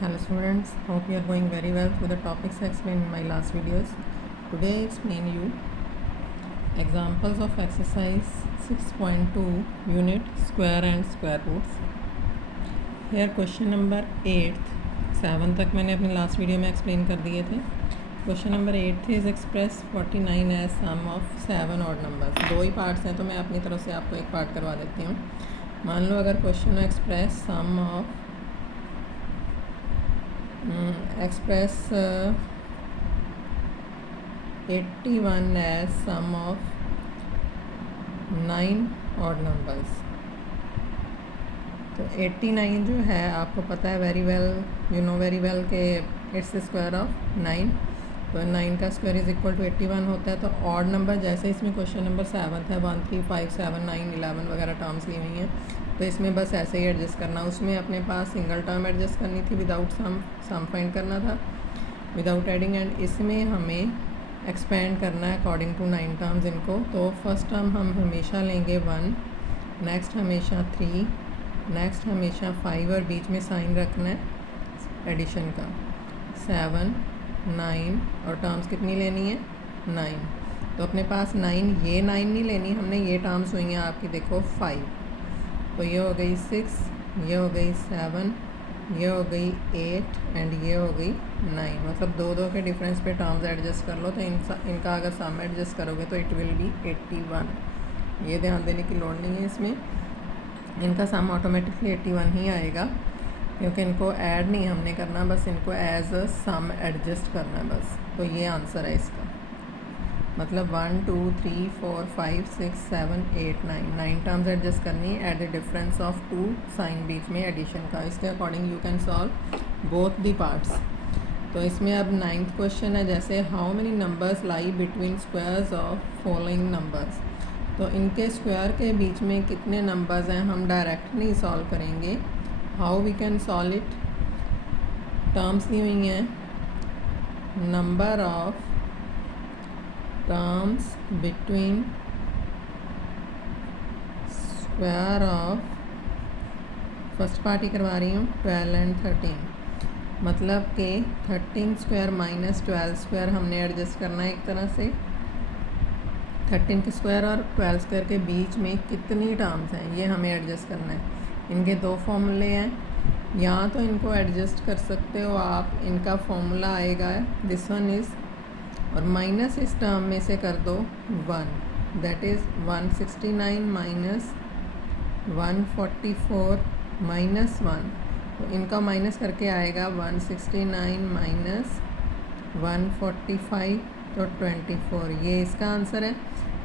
Hello students, hope you are going very well through the topics I explained in my last videos. Today I explain you examples of exercise 6.2 unit square and square roots. Here question number 8th 7 तक मैंने अपनी last video में explain कर दिए थे. Question number 8 is express 49 as sum of 7 odd numbers. दो ही parts हैं तो मैं अपनी तरफ से आपको एक पार्ट करवा देती हूँ. मान लो अगर क्वेश्चन में express sum of express 81 as sum of 9 odd numbers. तो 89 जो है आपको पता है very well, you know very well के इट्स द स्क्वायर ऑफ 9. तो 9 का स्क्वायर इज इक्वल टू 81 होता है. तो ऑड नंबर जैसे इसमें क्वेश्चन नंबर 7 है 1 3 5 7 9 11 वगैरह टर्म्स ली हुई हैं, तो इसमें बस ऐसे ही एडजस्ट करना. उसमें अपने पास सिंगल टर्म एडजस्ट करनी थी, विदाउट सम फाइंड करना था, विदाउट एडिंग. एंड इसमें हमें एक्सपेंड करना है अकॉर्डिंग टू 9 टर्म्स इनको. तो फर्स्ट टर्म हम हमेशा लेंगे 1, नेक्स्ट हमेशा 3, नेक्स्ट हमेशा 5 और बीच में साइन रखना है एडिशन का 7 9 और टर्म्स कितनी लेनी है 9. तो अपने पास 9, ये 9 नहीं लेनी हमने, ये टर्म्स हुई हैं आपकी देखो 5. तो ये हो गई 6, ये हो गई 7, ये हो गई 8 एंड ये हो गई 9. मतलब दो दो के डिफरेंस पे टर्म्स एडजस्ट कर लो. तो इनका अगर सम एडजस्ट करोगे तो इट विल बी 81. ये ध्यान देने की लोड़ नहीं है, इसमें इनका सम ऑटोमेटिकली 81 ही आएगा, क्योंकि इनको ऐड नहीं हमने करना, बस इनको एज अ सम एडजस्ट करना है बस. तो ये आंसर है इसका. मतलब 1 2 3 4 5 6 7 8 9 टर्म्स एडजस्ट करनी है at the difference of 2 sign बीच में एडिशन का. इसके according you can solve both the parts. तो इसमें अब 9th क्वेश्चन है जैसे how many numbers lie between squares of following numbers. तो इनके स्क्वायर के बीच में कितने नंबर्स हैं हम डायरेक्ट नहीं सॉल्व करेंगे. How we can solve it. Terms दी हुई हैं, number of terms between square of, first part ही करवा रही हूँ 12 एंड 13. मतलब कि 13 स्क्वायर माइनस 12 स्क्वायर हमने एडजस्ट करना है एक तरह से. 13 के स्क्वायर और 12 स्क्वायर के बीच में कितनी टर्म्स हैं ये हमें एडजस्ट करना है. इनके दो फॉर्मूले हैं, या तो इनको एडजस्ट कर सकते हो आप. इनका फॉर्मूला आएगा दिस वन इज़, और माइनस इस टर्म में से कर दो 1, दैट इज़ 169 माइनस 144 माइनस 1. तो इनका माइनस करके आएगा 169 माइनस 145, तो 24. ये इसका आंसर है.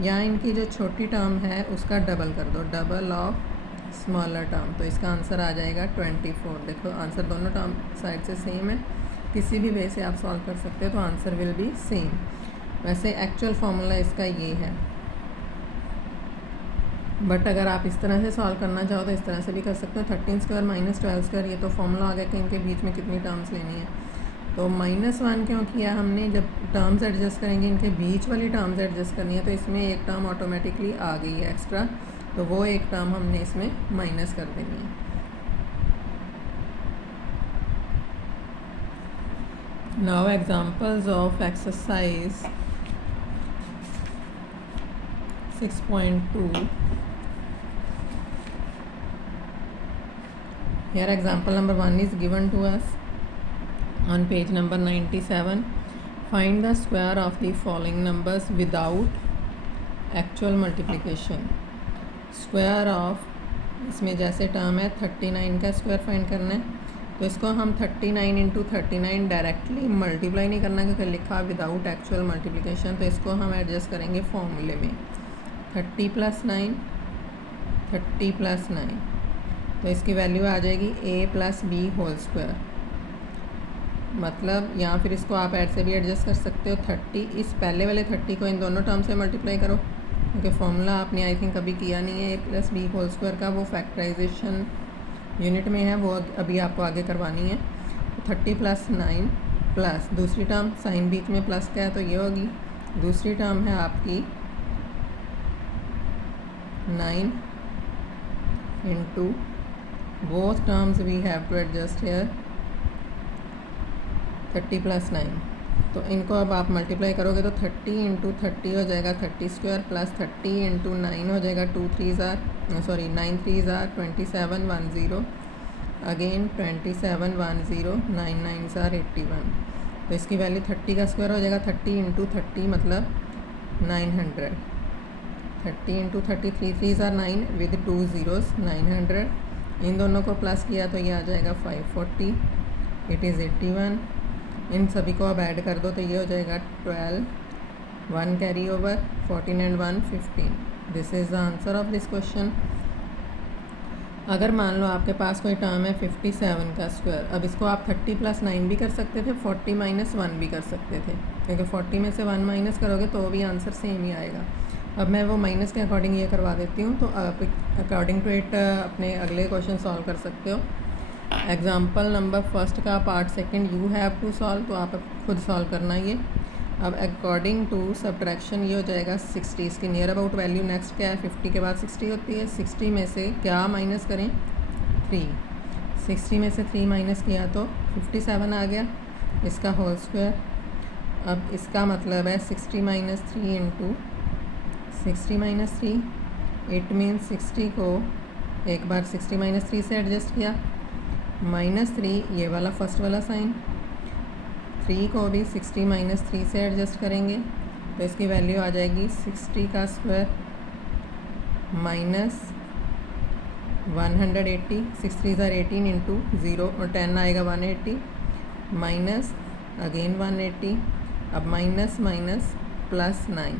या इनकी जो छोटी टर्म है उसका डबल कर दो, डबल ऑफ स्मॉलर टर्म, तो इसका आंसर आ जाएगा 24. देखो आंसर दोनों टर्म साइड से सेम है, किसी भी वे से आप सॉल्व कर सकते हो तो आंसर विल बी सेम. वैसे एक्चुअल फार्मूला इसका ये है, बट अगर आप इस तरह से सॉल्व करना चाहो तो इस तरह से भी कर सकते हो. 13 स्क्वायर माइनस 12 स्क्वायर, ये तो फॉर्मूला आ गया कि इनके बीच में कितनी टर्म्स लेनी है. तो -1 क्यों किया हमने, जब टर्म्स एडजस्ट करेंगे इनके बीच वाली टर्म्स एडजस्ट करनी है, तो इसमें एक टर्म ऑटोमेटिकली आ गई है एक्स्ट्रा, तो वो एक टर्म हमने इसमें माइनस कर देनी है. Now examples of exercise 6.2. Here example number 1 is given to us on page number 97. Find the square of the following numbers without actual multiplication. Square of, इसमें जैसे टर्म है 39 का स्क्वायर फाइंड करना है, तो इसको हम 39 इंटू 39 डायरेक्टली मल्टीप्लाई नहीं करना क्योंकि लिखा विदाउट एक्चुअल मल्टीप्लिकेशन. तो इसको हम एडजस्ट करेंगे फॉर्मूले में 30 + 9 30 + 9. तो इसकी वैल्यू आ जाएगी a + b होल स्क्वायर. मतलब या फिर इसको आप ऐड से भी एडजस्ट कर सकते हो. 30, इस पहले वाले 30 को इन दोनों टर्म से मल्टीप्लाई करो, क्योंकि फॉर्मूला आपने आई थिंक कभी किया नहीं है a + b होल स्क्वायर का, वो फैक्टराइजेशन यूनिट में है, वो अभी आपको आगे करवानी है. 30 + 9 प्लस दूसरी टर्म साइन बीच में प्लस का है तो ये होगी. दूसरी टर्म है आपकी 9 into both terms we have to adjust here 30 plus 9, तो इनको अब आप मल्टीप्लाई करोगे तो 30 इंटू 30 हो जाएगा 30 स्क्वायर, प्लस 30 इंटू 9 हो जाएगा 9 3 ज़ार 2710, अगेन 2710, 9 9 ज़ार 81। तो इसकी वैल्यू 30 का स्क्वायर हो जाएगा 30 इंटू 30 मतलब 900, 30 इंटू 30 3 3 ज़ार 9 विद 2 ज़ीरोज़ 900। इन दोनों को प्लस किया तो ये आ जाएगा 540, इट इज़ 81। इन सभी को अब ऐड कर दो तो ये हो जाएगा 12, 1 carry over, 14 and 1 15। This is the answer of this question. अगर मान लो आपके पास कोई टर्म है 57 का स्क्वायर, अब इसको आप 30 प्लस 9 भी कर सकते थे, 40 माइनस 1 भी कर सकते थे, क्योंकि 40 में से 1 माइनस करोगे तो भी आंसर सेम ही आएगा। अब मैं वो माइनस के अकॉर्डिंग ये करवा देती हूँ, तो आप अकॉर्डिंग टू इट अपने अगले क्वेश्चन सॉल्व कर सकते हो। एग्जाम्पल नंबर फर्स्ट का part second you have to solve, तो आप खुद सॉल्व करना ये। अब अकॉर्डिंग टू सब्ट्रैक्शन ये हो जाएगा 60, इसकी नियर अबाउट वैल्यू नेक्स्ट क्या है, 50 के बाद 60 होती है, 60 में से क्या माइनस करें 3, 60 में से 3 माइनस किया तो 57 आ गया, इसका होल स्क्वायर। अब इसका मतलब है 60 minus 3 into 60 minus 3, it means 60 को एक बार 60 माइनस 3 से एडजस्ट किया, -3 ये वाला फर्स्ट वाला साइन, 3 को भी 60 माइनस 3 से एडजस्ट करेंगे तो इसकी वैल्यू आ जाएगी 60 का स्क्वायर माइनस 180, 6 3 ज़ार 18 इंटू 0 और 10 आएगा 180, माइनस अगेन 180, अब माइनस माइनस प्लस 9,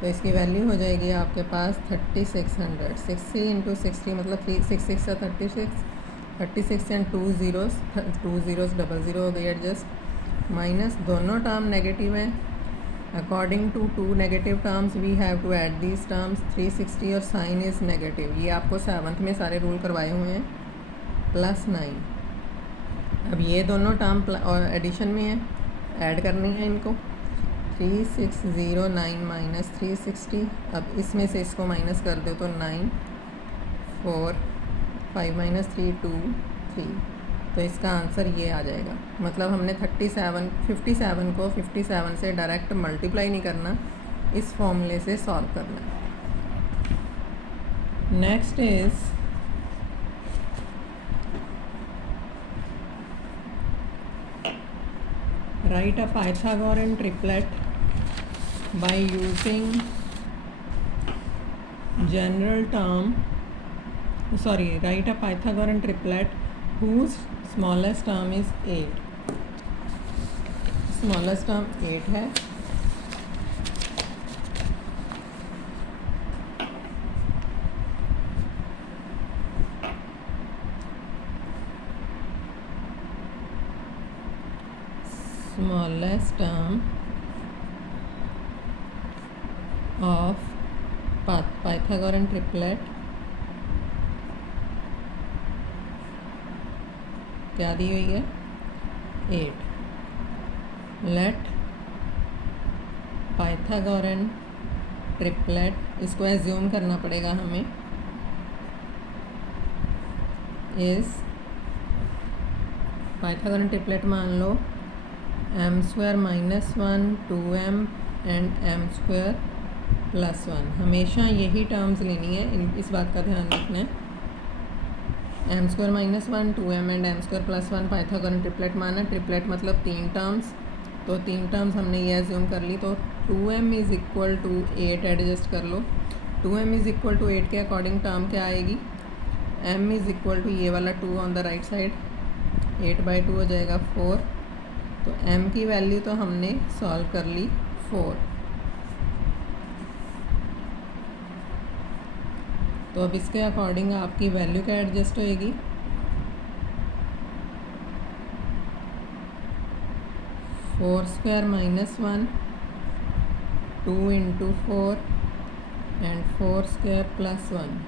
तो इसकी वैल्यू हो जाएगी आपके पास 3600। 60 इंटू 60 मतलब 6 6 36, 36 एंड 2 ज़ीरोज़ 00 हो गई एडजस्ट, माइनस दोनों टर्म नेगेटिव हैं, according to 2 negative terms we have to add these terms, 360 और साइन इज़ नेगेटिव, ये आपको 7th में सारे रूल करवाए हुए हैं, प्लस 9। अब ये दोनों टर्म और एडिशन में है, ऐड करनी है इनको, 3609 माइनस 360, अब इसमें से इसको माइनस कर दो तो 9 4 5 माइनस 3 2 3, तो इसका आंसर ये आ जाएगा। मतलब हमने 57 को 57 से डायरेक्ट मल्टीप्लाई नहीं करना, इस फॉर्मूले से सॉल्व करना है। Next is right a Pythagorean triplet by using general term, write a Pythagorean triplet whose smallest term is 8, smallest term 8 है, smallest term of Pythagorean triplet क्या दी हुई है 8। लेट पाइथागोरन ट्रिपलेट, इसको एज्यूम करना पड़ेगा हमें, इस पाइथागोरन ट्रिपलेट मान लो m² -1 2m एंड m² +1, हमेशा यही टर्म्स लेनी है, इस बात का ध्यान रखना है। m² -1 2m and m² +1 Pythagorean triplet माना, ट्रिपलेट मतलब 3 टर्म्स, तो 3 टर्म्स हमने ये एज्यूम कर ली, तो 2m is equal to 8 adjust कर लो, 2m इज़ इक्वल टू 8 के अकॉर्डिंग टर्म क्या आएगी, m इज़ इक्वल टू ये वाला 2 ऑन द राइट साइड, 8/2 हो जाएगा 4, तो m की वैल्यू तो हमने सॉल्व कर ली 4। तो अब इसके अकॉर्डिंग आपकी वैल्यू क्या एडजस्ट होएगी, 4² -1 2 इंटू 4 एंड 4² +1,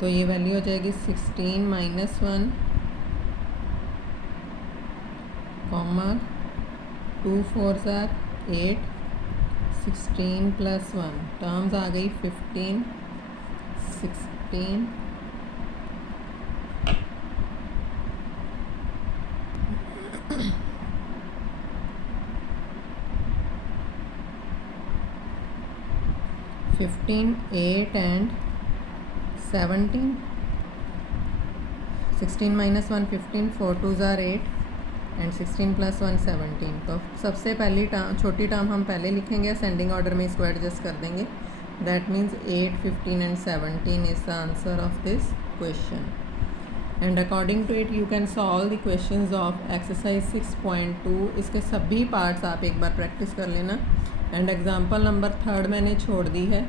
तो ये वैल्यू हो जाएगी 16 -1 कॉमा 2 4 8 16 +1, टर्म्स आ गई 15 16 . 15, 8 and 17. 16 minus 1 15, 4 2s are 8 and 16 plus 1 17। तो सबसे पहली टर्म छोटी टर्म हम पहले लिखेंगे, असेंडिंग ऑर्डर में इसको एडजस्ट कर देंगे। That means 8, 15 and 17 is the answer of this question. And according to it you can solve the questions of exercise 6.2। इसके सभी पार्ट्स आप एक बार प्रैक्टिस कर लेना। एंड एग्जाम्पल नंबर 3 मैंने छोड़ दी है,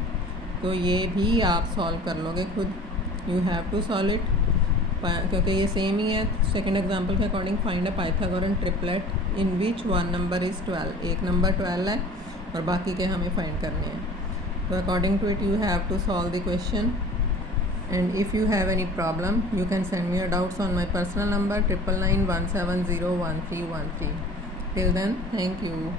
तो ये भी आप सॉल्व कर लोगे खुद। You have to solve it क्योंकि ये सेम ही है। सेकंड एग्जांपल के according find a Pythagorean triplet in which one number is 12। एक नंबर 12 है और बाकी के हमें फाइंड करने हैं। तो according to it you have to solve the question. And if you have any problem you can send me your doubts on my personal number 9991701313। Till then thank you.